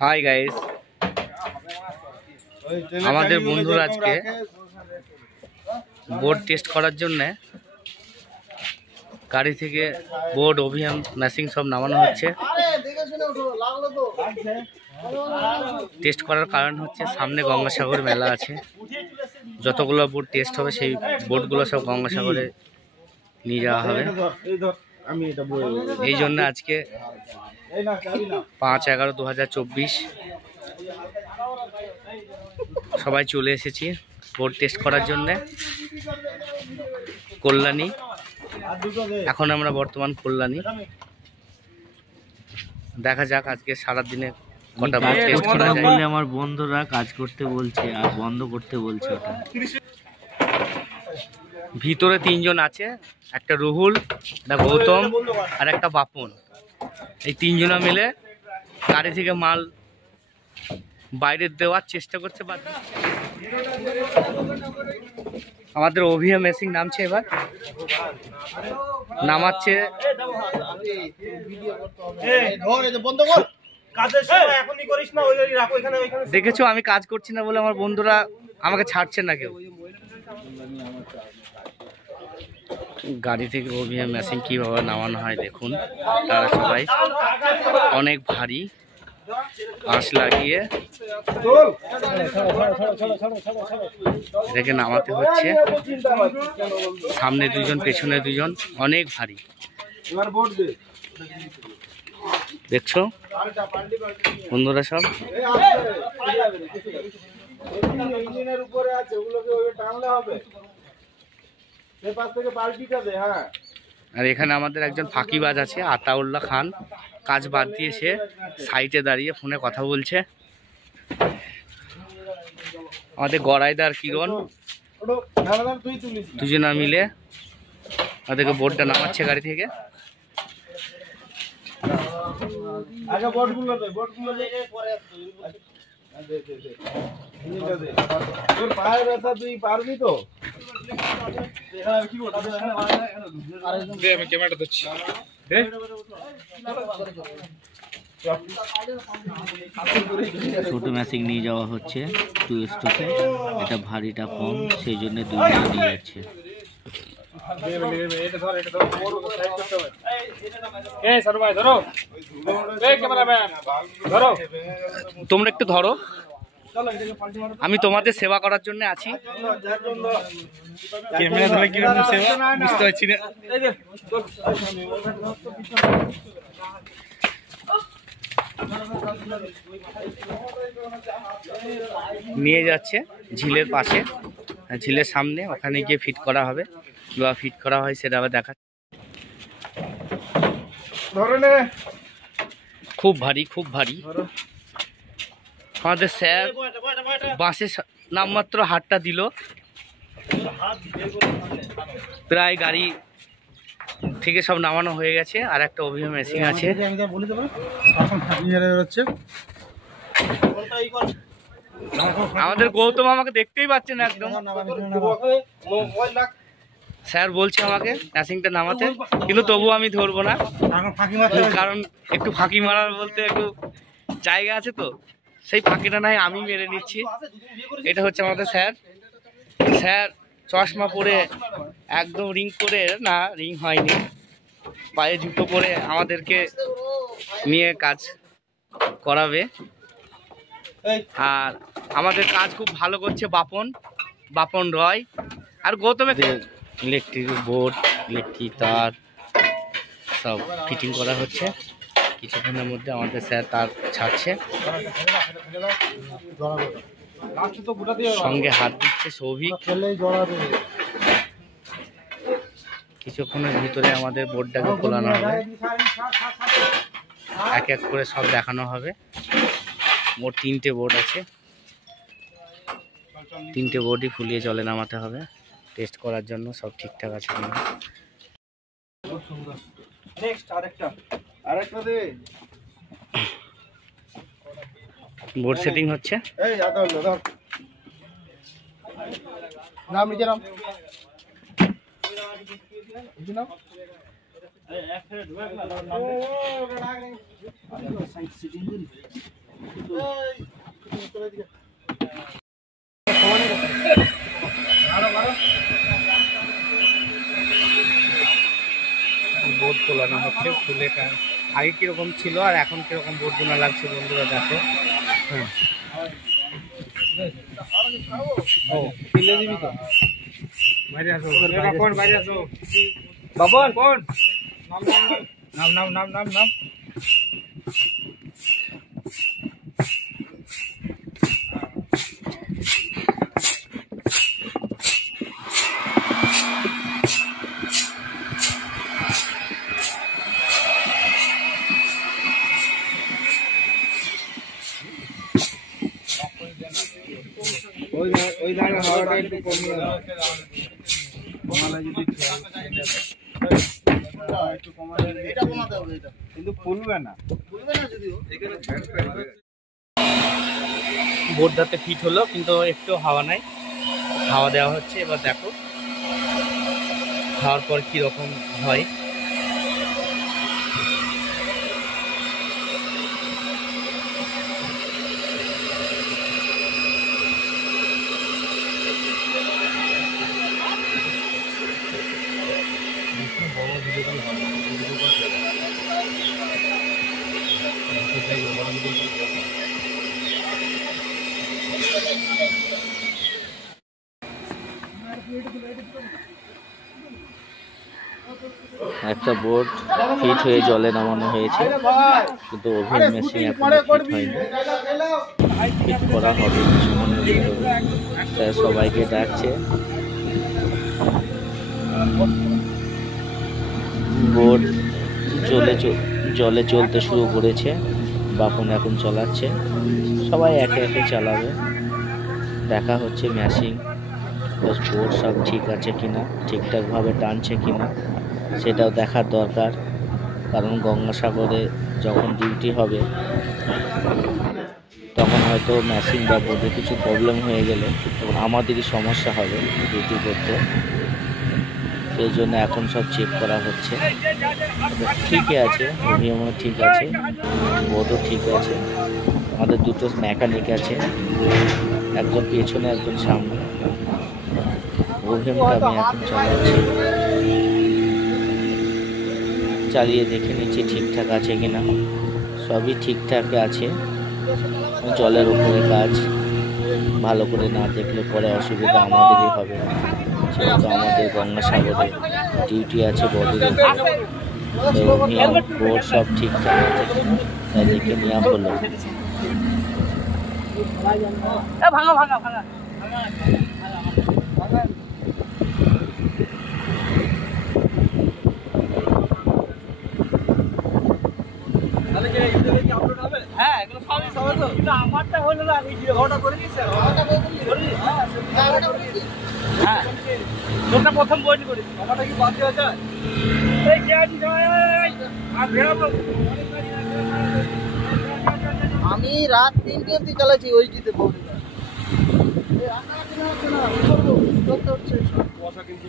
Hi guys, আমাদের বন্ধুরা আজকে বোর্ড টেস্ট করার জন্য গাড়ি থেকে বোর্ড, ওভিএম, মেশিং সব নামানো হচ্ছে। টেস্ট করার কারণ হচ্ছে সামনে গঙ্গাসাগর মেলা আছে, যতগুলো বোর্ড টেস্ট হবে সেই বোর্ডগুলো সব গঙ্গাসাগরে নিয়ে যাওয়া হবে। এই জন্য আজকে 5/11/2024 সবাই চলে এসেছি বোর্ড টেস্ট করার জন্য কল্যাণী। এখন আমরা বর্তমান কল্যাণী। দেখা যাক আজকে সারাদিনে কটা বোর্ড টেস্ট করা যায়। আমার বন্ধুরা কাজ করতে বলছে আর বন্ধ করতে বলছে। ওটা ভিতরে 3 জন আছে, একটা রুহুল, একটা গৌতম আর একটা বাপন। এই 3 জনা মিলে গাড়ি থেকে মাল বাইরে দেওয়ার চেষ্টা করছে। আমাদের ওভিএম মেশিন নামছে, এবার নামাচ্ছে। দেখেছো আমি কাজ করছি না বলে আমার বন্ধুরা আমাকে ছাড়ছে না কেউ। গাড়ি থেকে ওভিএম মেশিন কিভাবে নামানো হয় দেখুন। তারা সবাই অনেক ভারী আঁশ লাগিয়ে এটাকে নামাতে হচ্ছে। সামনে 2 জন, পেছনে 2 জন, অনেক ভারী। দেখছো বন্ধুরা সব আর এখানে আমাদের একজন ফাঁকিবাজ আছে, আতাউল্লাহ খান। কাজ বাদ দিয়ে সে সাইডে দাঁড়িয়ে ফোনে কথা বলছে। আমাদের গড়াইদার কিরণ 2 জনা মিলে আমাদেরকে বোর্ডটা নামাচ্ছে গাড়ি থেকে। ছোট মেশিন নিয়ে যাওয়া হচ্ছে 2 স্টকে। এটা ভারীটা কম, সেই জন্য 2 জন নিয়ে যাচ্ছে। তোমরা একটু ধরো, আমি তোমাদের সেবা করার জন্য আছি। ক্যামেরা ধরে কি সেবা বুঝতে পারছি না। নিয়ে যাচ্ছে ঝিলের পাশে, ঝিলের সামনে, ওখানে গিয়ে ফিট করা হবে। বা ফিট করা হয় সেটা আবার দেখা। খুব ভারী, খুব ভারী। আমাদের স্যার বাসে নামমাত্র হাতটা দিল, প্রায় গাড়ি থেকে সব নামানো হয়ে গেছে। আর একটা ওভিএম মেশিন আছে। আমাদের গৌতম আমাকে দেখতেই পাচ্ছে না একদম। স্যার বলছে আমাকে মেশিনটা নামাতে, কিন্তু তবু আমি ধরবো না, কারণ একটু ফাঁকি মারার বলতে একটু জায়গা আছে তো, সেই ফাঁকিটা নাই আমি মেরে নিচ্ছি। এটা হচ্ছে আমাদের স্যার। স্যার চশমা পরে একদম রিং করে, না রিং হয়নি, পায়ে জুতো পরে আমাদেরকে নিয়ে কাজ করাবে। আর আমাদের কাজ খুব ভালো করছে বাপন রয় আর গৌতমের। ইলেকট্রিক বোর্ড, ইলেকট্রিক তার সব ফিটিং করা হচ্ছে। কিছুক্ষণের মধ্যে আমাদের স্যার তার ছাড়ছে, সঙ্গে হাত দিচ্ছে সৌভিক। কিছুক্ষণের ভিতরে আমাদের বোর্ডটাকে খোলানো হবে, এক এক করে সব দেখানো হবে। মোট 3টে বোর্ড আছে, 3টে বোর্ডই ফুলিয়ে জলে নামাতে হবে টেস্ট করার জন্য সব ঠিকঠাক আছে কিনা। বোর্ড সেটিং হচ্ছে। বোর্ড তোলানো হচ্ছে ফুলে, আগে কিরকম ছিল আর এখন কিরকম বোর্ড বোনা লাগছে বন্ধুরা দেখো। হ্যাঁ বাইরে আসো, বাইরে আসো বাবন, কোন নাম নাম নাম নাম নাম। ওই জায়গায় হাওয়াটা একটু কমিয়ে দাও, কিন্তু ফুলবে না যদিও। বোর্ডটাতে ফিট হলো কিন্তু একটু হাওয়া নাই, হাওয়া দেওয়া হচ্ছে। এবার দেখো খাওয়ার পর কি রকম হয়। একটা বোর্ড ফিট হয়ে জলে নামানো হয়েছে, কিন্তু ওভেন মেশিন এখনো ফিট হয়নি, ফিট করা হবে কিছুক্ষণের ভিতরে। তাই সবাইকে ডাকছে। বোর্ড জলে চলতে শুরু করেছে, বাপন এখন চালাচ্ছে, সবাই একে একে চালাবে। দেখা হচ্ছে মেশিন বোর্ড সব ঠিক আছে কিনা, ঠিকঠাকভাবে টানছে কিনা সেটাও দেখার দরকার। কারণ গঙ্গাসাগরে যখন ডিউটি হবে তখন হয়তো মেশিন বা বোর্ডে কিছু প্রবলেম হয়ে গেলে তখন আমাদেরই সমস্যা হবে ডিউটি করতে। সেই জন্য এখন সব চেক করা হচ্ছে। ঠিকই আছে, অভিয়মও ঠিক আছে, বোর্ডও ঠিক আছে। আমাদের দুটো মেকানিক আছে, একজন পেছনে একজন সামনে। ওভিএমটা আমি এখন চালাচ্ছি, চালিয়ে দেখে নিচ্ছি ঠিকঠাক আছে কিনা। সবই ঠিকঠাক আছে। জলের উপরে কাজ, ভালো করে না দেখলে পরে অসুবিধা আমাদেরই হবে। সেহেতু আমাদের গঙ্গাসাগরে ডিউটি আছে বোর্ডের উপরে, বোর্ড সব ঠিকঠাক আছে কিনা তাই দেখে নেওয়া হলো। আমারটা হলো না, আমি ঘটা করে দিয়েছি। হ্যাঁ তোরটা প্রথম বই করি, আমারটা কি বাদ দেওয়া যায়? আমি রাত 3টে অব্দি চালাচ্ছি ওইটিতে বৌদি। কিন্তু